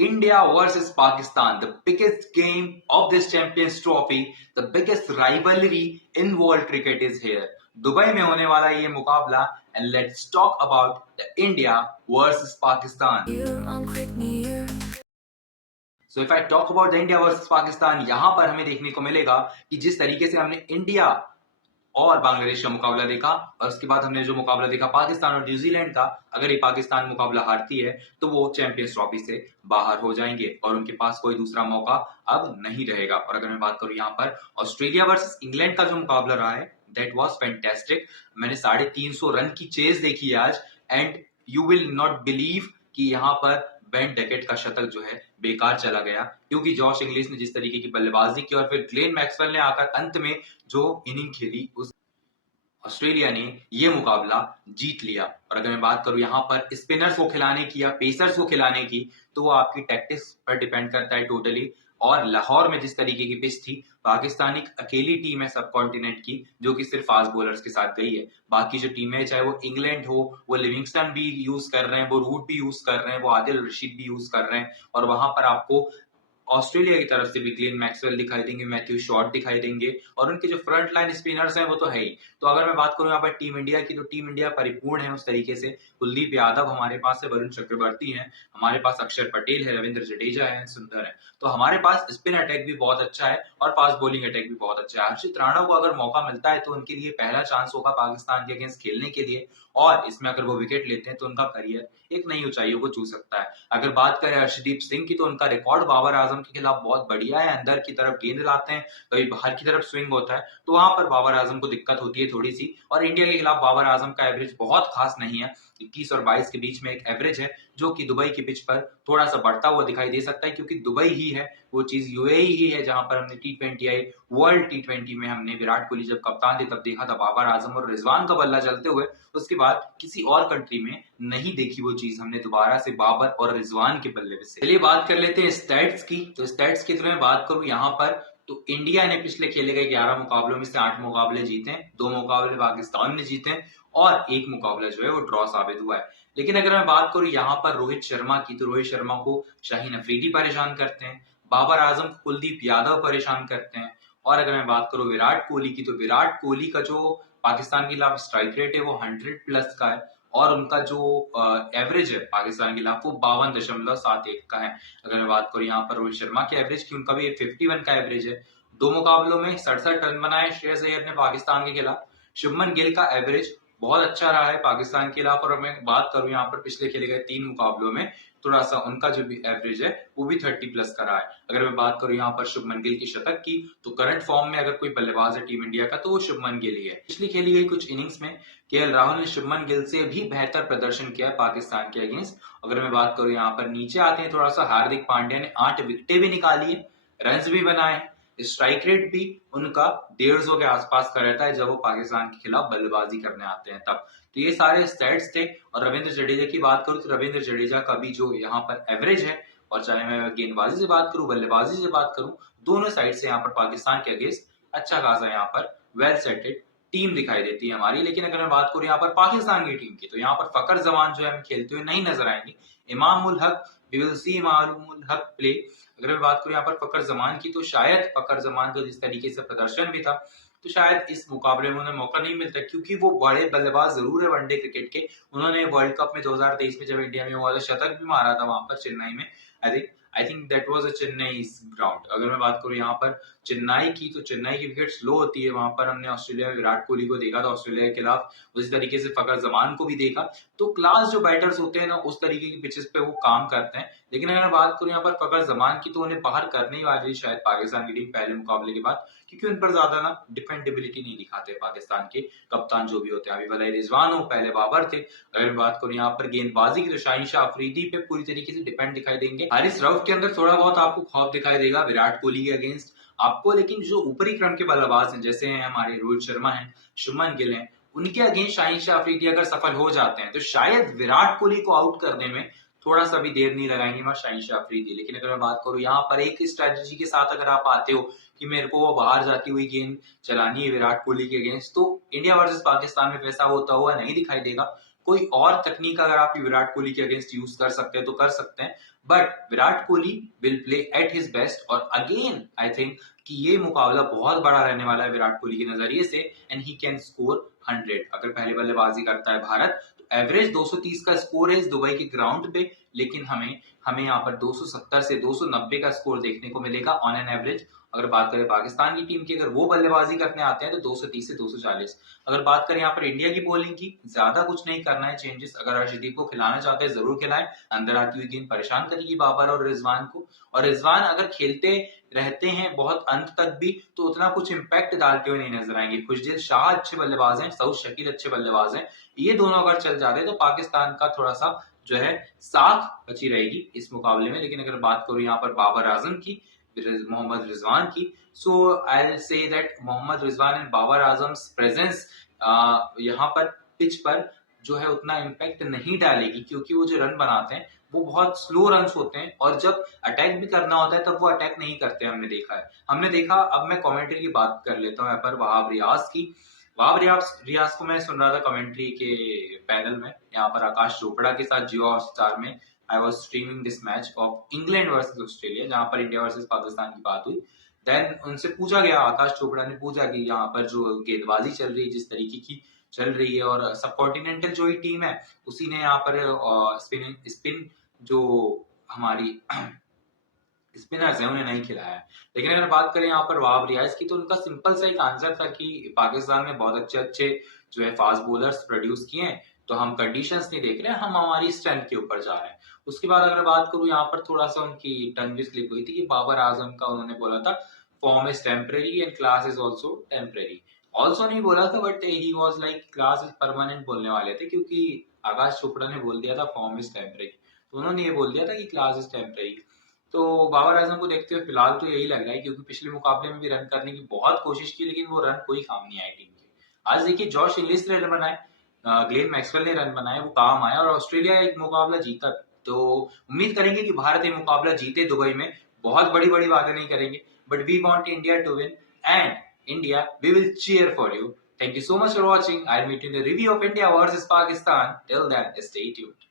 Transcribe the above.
India versus Pakistan, the biggest game of this Champions Trophy, the biggest rivalry in world cricket is here. Dubai में होने वाला ये मुकाबला and let's talk about the India versus Pakistan. So if I talk about the India versus Pakistan, यहाँ पर हमें देखने को मिलेगा कि जिस तरीके से हमने इंडिया और बांग्लादेश का मुकाबला देखा और उसके बाद हमने जो मुकाबला देखा पाकिस्तान और न्यूजीलैंड का, अगर ये पाकिस्तान मुकाबला हारती है तो वो चैंपियंस ट्रॉफी से बाहर हो जाएंगे और उनके पास कोई दूसरा मौका अब नहीं रहेगा। और अगर मैं बात करूं यहाँ पर ऑस्ट्रेलिया वर्सेस इंग्लैंड का जो मुकाबला रहा है, दैट वाज फैंटास्टिक। मैंने 350 रन की चेज देखी है आज and you will not believe कि यहाँ पर बेन डकेट का शतक जो है बेकार चला गया, क्योंकि जॉश इंग्लिश ने जिस तरीके की बल्लेबाजी की और फिर ग्लेन मैक्सवेल ने आकर अंत में जो इनिंग खेली, उस ऑस्ट्रेलिया ने ये मुकाबला जीत लिया। और अगर मैं बात करूं यहाँ पर स्पिनर्स को खिलाने की या पेसर्स को खिलाने की, तो वो आपकी टैक्टिक्स पर डिपेंड करता है टोटली। और लाहौर में जिस तरीके की पिच थी, पाकिस्तान एक अकेली टीम है सब कॉन्टिनेंट की जो कि सिर्फ फास्ट बॉलर्स के साथ गई है। बाकी जो टीमें है, चाहे वो इंग्लैंड हो, वो लिविंगस्टन भी यूज कर रहे हैं, वो रूट भी यूज कर रहे हैं, वो आदिल रशीद भी यूज कर रहे हैं, और वहां पर आपको ऑस्ट्रेलिया की तरफ से भी ग्लेन मैक्सवेल दिखाई देंगे, मैथ्यू शॉर्ट दिखाई देंगे, और उनके जो फ्रंट लाइन स्पिनर्स हैं वो तो है ही। तो अगर मैं बात करूं यहाँ पर टीम इंडिया की, तो टीम इंडिया परिपूर्ण है उस तरीके से। कुलदीप यादव हमारे पास है, वरुण चक्रवर्ती हैं, हमारे पास अक्षर पटेल है, रविंद्र जडेजा है, सुंदर है। तो हमारे पास स्पिन अटैक भी बहुत अच्छा है और फास्ट बॉलिंग अटैक भी बहुत अच्छा है। हर्षित राणा को अगर मौका मिलता है तो उनके लिए पहला चांस होगा पाकिस्तान के अगेंस्ट खेलने के लिए, और इसमें अगर वो विकेट लेते हैं तो उनका करियर एक नई ऊंचाइयों को छू सकता है। अगर बात करें हर्षदीप सिंह की, तो उनका रिकॉर्ड बाबर आजम के खिलाफ बहुत बढ़िया है। अंदर की तरफ गेंद लाते हैं, कभी बाहर की तरफ स्विंग होता है, तो वहां पर बाबर आजम को दिक्कत होती है थोड़ी सी। और इंडिया के खिलाफ बाबर आजम का एवरेज बहुत खास नहीं है, 21 और 22 के बीच में एक एवरेज है, जो कि दुबई की पिच पर थोड़ा सा बढ़ता हुआ दिखाई दे सकता है, क्योंकि दुबई ही है वो चीज, यूएई ही है जहां पर हमने T20 आई, वर्ल्ड T20 में हमने विराट कोहली जब कप्तान थे तब देखा था बाबर आजम और रिजवान का बल्ला चलते हुए। उसके बाद किसी और कंट्री में नहीं देखी वो चीज हमने दोबारा से बाबर और रिजवान के बल्ले से। चलिए बात कर लेते हैं स्टैट्स की। तो स्टैट्स की मैं बात करूं यहाँ पर, तो इंडिया ने पिछले खेले गए 11 मुकाबलों में से 8 मुकाबले जीते हैं, 2 मुकाबले पाकिस्तान ने जीते हैं और 1 मुकाबला जो है वो ड्रॉ साबित हुआ है। लेकिन अगर मैं बात करूं यहाँ पर रोहित शर्मा की, तो रोहित शर्मा को शाहीन अफरीदी परेशान करते हैं, बाबर आजम को कुलदीप यादव परेशान करते हैं, और अगर मैं बात करूं विराट कोहली की, तो विराट कोहली का जो पाकिस्तान के खिलाफ स्ट्राइक रेट है वो 100 प्लस का है, और उनका जो एवरेज है पाकिस्तान के खिलाफ वो 52.71 का है। अगर मैं बात करूं यहाँ पर रोहित शर्मा के एवरेज की, उनका भी 51 का एवरेज है। 2 मुकाबलों में 67 रन बनाए श्रेयस अय्यर ने पाकिस्तान के खिलाफ। शुभमन गिल का एवरेज बहुत अच्छा रहा है पाकिस्तान के खिलाफ, और मैं बात करूं यहाँ पर पिछले खेले गए 3 मुकाबलों में, थोड़ा सा उनका जो भी एवरेज है वो भी 30 प्लस का रहा है। अगर मैं बात करूं यहाँ पर शुभमन गिल की शतक की, तो करंट फॉर्म में अगर कोई बल्लेबाज है टीम इंडिया का तो वो शुभमन गिल ही है। पिछली खेली गई कुछ इनिंग्स में केएल राहुल ने शुभमन गिल से भी बेहतर प्रदर्शन किया है पाकिस्तान के अगेंस्ट। अगर मैं बात करूं यहाँ पर नीचे आते हैं थोड़ा सा, हार्दिक पांड्या ने 8 विकेटें भी निकाली है, रन भी बनाए, स्ट्राइक रेट भी उनका 150 के आसपास का रहता है जब वो पाकिस्तान के खिलाफ बल्लेबाजी करने आते हैं तब। तो ये सारे स्टैट्स थे। और रविंद्र जडेजा की बात करूं, तो रविंद्र जडेजा का भी जो यहाँ पर एवरेज है, और चाहे मैं गेंदबाजी से बात करूं बल्लेबाजी से बात करूं, दोनों साइड से यहाँ पर पाकिस्तान के अगेंस्ट अच्छा खासा यहाँ पर वेल सेटेड टीम दिखाई देती है हमारी। लेकिन अगर मैं बात करूं यहाँ पर पाकिस्तान की टीम की, तो यहाँ पर फकर जमान जो है हमें खेलते हुए नहीं नजर आएंगे। Imam ul Haq, we will see Imam ul Haq play. अगर मैं बात करूं यहाँ पर फकर जमान की, तो शायद फकर जमान का जिस तरीके से प्रदर्शन भी था, तो शायद इस मुकाबले में उन्हें मौका नहीं मिलता, क्योंकि वो बड़े बल्लेबाज जरूर है वनडे क्रिकेट के। उन्होंने वर्ल्ड कप में 2023 में जब इंडिया में हुआ था, शतक भी मारा था वहां पर चेन्नई में। I think that was a Chennai ground. अगर मैं बात करूं यहाँ पर चेन्नई की, तो चेन्नई की विकेट स्लो होती है, वहां पर हमने ऑस्ट्रेलिया में विराट कोहली को देखा था ऑस्ट्रेलिया के खिलाफ, उसी तरीके से फकर जमान को भी देखा। तो क्लास जो बैटर्स होते हैं ना, उस तरीके की पिचेस पे वो काम करते हैं। लेकिन अगर मैं बात करूं यहाँ पर फकर जमान की, तो उन्हें बाहर करने ही वाली शायद पाकिस्तान की टीम पहले मुकाबले के बाद, क्योंकि उन पर ज्यादा ना डिपेंडेबिलिटी नहीं दिखाते पाकिस्तान के कप्तान जो भी होते हैं। अभी भले रिजवान हो, पहले बाबर थे। अगर मैं बात करूं यहाँ पर गेंदबाजी की, तो शाहीन शाह अफरीदी पे पूरी तरीके से डिपेंड दिखाई देंगे। हारिस रऊफ के अंदर थोड़ा बहुत आपको खौफ दिखाई देगा विराट कोहली के अगेंस्ट आपको, लेकिन जो ऊपरी क्रम के बल्लेबाज हैं, जैसे हैं हमारे रोहित शर्मा हैं, शुभमन गिल हैं, उनके अगेंस्ट शाहीन शाह अफरीदी अगर सफल हो जाते हैं, तो शायद विराट कोहली को आउट करने में थोड़ा सा भी देर नहीं लगाएंगे वहां शाहीन शाह अफरीदी। लेकिन अगर मैं बात करूं यहाँ पर एक स्ट्रेटेजी के साथ, अगर आप आते हो कि मेरे को वो बाहर जाती हुई गेंद चलानी है विराट कोहली के अगेंस्ट, तो इंडिया वर्सेस पाकिस्तान में वैसा होता हुआ नहीं दिखाई देगा, कोई और तकनीक अगर आप विराट कोहली के अगेंस्ट यूज कर सकते हैं तो कर सकते हैं, but Virat Kohli will play at his best. और अगेन आई थिंक कि ये मुकाबला बहुत बड़ा रहने वाला है विराट कोहली के नजरिए से, एंड ही कैन स्कोर 100 अगर पहले बल्लेबाजी करता है भारत। तो एवरेज 230 का स्कोर है इस दुबई के ग्राउंड पे, लेकिन हमें यहाँ पर 270 से 290 का स्कोर देखने को मिलेगा ऑन एन एवरेज। अगर बात करें पाकिस्तान की टीम की, अगर वो बल्लेबाजी करने आते हैं तो 230 से 240। अगर बात करें यहाँ पर इंडिया की बॉलिंग की, ज्यादा कुछ नहीं करना है चेंजेस। अगर अर्शदीप को खिलाना चाहते हैं जरूर खिलाएं, अंदर आती हुई गेंद परेशान करेगी बाबर और रिजवान को। और रिजवान अगर खेलते रहते हैं बहुत अंत तक भी तो उतना कुछ इम्पैक्ट डालते हुए नहीं नजर आएंगे। खुशदिल शाह अच्छे बल्लेबाज हैं, सऊद शकील अच्छे बल्लेबाज हैं, ये दोनों अगर चल जाते तो पाकिस्तान का थोड़ा सा जो है साख बची रहेगी इस मुकाबले में। लेकिन अगर बात करूं यहाँ पर बाबर आजम की, मोहम्मद रिजवान की, so I will say that Mohammad Rizwan and Babar Azam's presence यहाँ पर पिच पर जो है उतना इम्पैक्ट नहीं डालेगी, क्योंकि वो जो रन बनाते हैं वो बहुत स्लो रन्स होते हैं, और जब अटैक भी करना होता है तब वो अटैक नहीं करते। हमने देखा। अब मैं कमेंट्री की बात कर लेता हूँ यहाँ पर वहाब रियाज की। रियाज को मैं सुन रहा था कमेंट्री के पैनल में, यहाँ पर आकाश चोपड़ा के साथ जियो हॉटस्टार में। I was streaming this match of England versus Australia, जहां पर इंडिया वर्सेस पाकिस्तान की बात हुई। देन उनसे पूछा गया, आकाश चोपड़ा ने पूछा कि यहाँ पर जो गेंदबाजी चल रही है जिस तरीके की चल रही है, और सब कॉन्टिनेंटल जो ही टीम है उसी ने यहाँ पर स्पिन जो हमारी स्पिनर्स है उन्हें नहीं खिलाया है। लेकिन अगर बात करें यहाँ पर वहाब रियाज की, तो उनका सिंपल सा एक आंसर था कि पाकिस्तान में बहुत अच्छे अच्छे जो है फास्ट बॉलर्स प्रोड्यूस किए हैं, तो हम कंडीशंस नहीं देख रहे हैं, हम हमारी स्ट्रेंथ के ऊपर जा रहे हैं। उसके बाद अगर बात करूं यहाँ पर थोड़ा सा उनकी टंग भी स्लिप हुई थी कि बाबर आजम का उन्होंने बोला था form is temporary and class is also temporary. Also नहीं बोला था, but he was like class is permanent बोलने वाले थे, क्योंकि आकाश चोपड़ा ने बोल दिया था फॉर्म इज टेम्परेरी, तो उन्होंने ये बोल दिया था कि क्लास इज टेम्परेरी। तो बाबर आजम को देखते हुए फिलहाल तो यही लग रहा है, क्योंकि पिछले मुकाबले में भी रन करने की बहुत कोशिश की, लेकिन वो रन कोई काम नहीं आए टीम के। आज देखिए जॉश इंग्लिश ने रन बनाए, ग्लेन मैक्सवेल ने रन बनाए, वो काम आया, और ऑस्ट्रेलिया एक मुकाबला जीता। तो उम्मीद करेंगे कि भारत ये मुकाबला जीते दुबई में। बहुत बड़ी बड़ी बातें नहीं करेंगे, but we want India to win, and India we will cheer for you. Thank you so much for watching. I'll meet you in the review of India versus Pakistan. Till then, stay tuned.